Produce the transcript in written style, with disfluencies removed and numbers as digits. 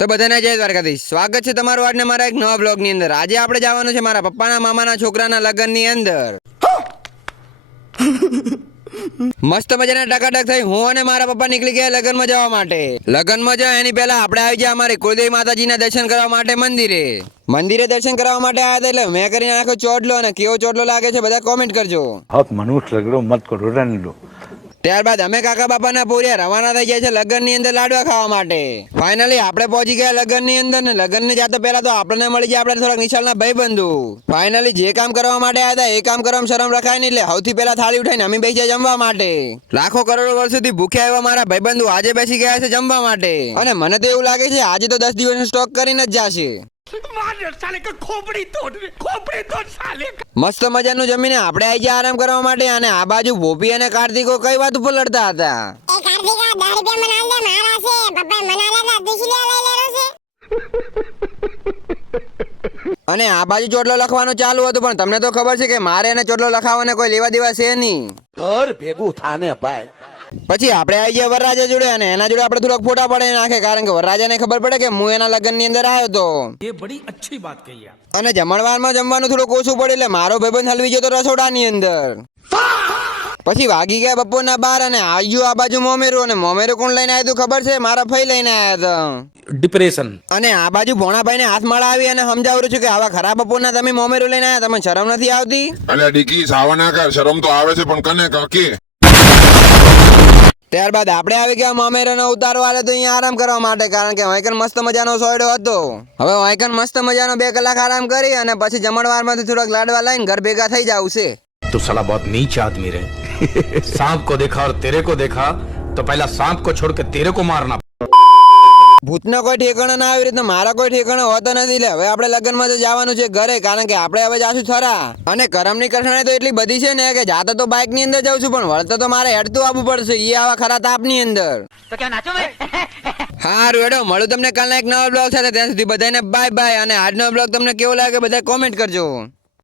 તો બધાને જય દ્વારકાધીશ, સ્વાગત છે તમારું આજના મારા એક નવા બ્લોગ ની અંદર। આજે આપણે જવાનું છે મારા પપ્પાના મામાના છોકરાના લગ્ન ની અંદર। મસ્ત મજાના ટકાટક થઈ હું અને મારા પપ્પા નીકળી ગયા લગ્નમાં જવા માટે। લગ્નમાં જાવ એની પહેલા આપણે આવી ગયા અમારી કુલદેવી માતાજીના દર્શન કરવા માટે મંદિરે દર્શન કરવા માટે આવ્યા હતા। એટલે મેં કરીને નાખો ચોટલો, અને કેવો ચોટલો લાગે છે બધા કોમેન્ટ કરજો। आप मनुष्य लग रहे हो, मत करो, रहने दो। ત્યારબાદ અમે કાકા બાપાના પોરિયા રવાના થઈ ગયા છે લગ્ન ની અંદર લાડવા ખાવા માટે। ફાઇનલી આપણે પહોંચી ગયા લગ્ન ની અંદર ને લગ્ન ને જતા પહેલા તો આપણને મળી ગયા આપણે થોડાક નિશાળના ભાઈબંધુ। ફાઇનલી જે કામ કરવા માટે આવ્યા હતા એ કામ કરવામાં શરમ રખાય નહીં, એટલે સૌથી પહેલા થાળી ઉઠાઈને અમે બેસી ગયા જમવા માટે। લાખો કરોડો વર્ષોથી ભૂખ્યા એવા મારા ભાઈબંધુ આજે બેસી ગયા છે જમવા માટે, અને મને તો એવું લાગે છે આજે તો 10 દિવસનો સ્ટોક કરીને જ જશે। મસ્ત મજાનું જમીને આપણે આવી ગયા આરામ કરવા માટે, અને આ બાજુ ભોપી અને કાર્તિકો કઈ વાત ઉપર લડતા હતા। અને આ બાજુ ચોટલો લખવાનું ચાલુ હતું, પણ તમને તો ખબર છે કે મારે એને ચોટલો લખાવવાને કોઈ લેવા દેવા છે નહીં। घर भेगू थाने भाई। પછી આપણે આવી ગયા વરરાજા જોડે, અને એના જોડે આપણે થોડાક ફોટા પડે નાખે, કારણ કે વરરાજાને ખબર પડે કે હું એના લગ્ન ની અંદર આવ્યો હતો। ये बड़ी अच्छी बात कही आप। અને જમણવારમાં જમવાનું થોડું ઓછું પડે એટલે મારો ભાઈબંધ હલવી ગયો તો રસોડાની અંદર। પછી વાગી ગયા બપોરના 12, અને આવ્યું આ બાજુ મોમેરું, અને મોમેરું કોણ લઈને આવ્યું ખબર છે? મારા ભાઈ લઈને આવ્યા હતા डिप्रेशन। અને આ બાજુ ભોણાભાઈને હાથ માળા આવી અને સમજાવું છું કે આવા ખરાબ બપોરના તમે મોમેરું લઈને આવ્યા, તમને શરમ નથી આવતી? અલ્યા ડીકી સાવા ના કર, શરમ તો આવે છે પણ કને કાકે। ત્યારબાદ આપણે આવી ગયા મોમેરાનો ઉતારવા વાળે તો અહીંયા આરામ કરવા માટે, કારણ કે વાયકન મસ્ત મજાનો સોયડો હતો। હવે વાયકન મસ્ત મજાનો 2 કલાક આરામ કરી અને પછી જમણવારમાંથી થોડાક લાડવા લઈને ઘર ભેગા થઈ જાવ છે। तो साला बहुत नीच आदमी रहे। सांप को देखा और तेरे को देखा तो पहला सांप को छोड़ के तेरे को मारना। ભૂતનો કોઈ ઠેકાણો ના આવી રીતના મારા કોઈ ઠેકાણો હોતો નથી। એટલે હવે આપણે લગ્નમાં તો જવાનું છે ઘરે, કારણ કે આપણે હવે જાશું થરા। અને કરમની કઠણાઈ તો એટલી બધી છે ને કે જાતો તો બાઇક ની અંદર જાઉં છું, પણ વળતો તો મારે હેડતું આવવું પડશે એ આવા ખરા તાપની અંદર। तो क्या नाचो मैं? હારું હેડો, મળું તમને કાલના એક નવા બ્લોગ સાથે। ત્યાં સુધી બધાને બાય બાય। અને આજનો બ્લોગ તમને કેવો લાગે બધા કોમેન્ટ કરજો।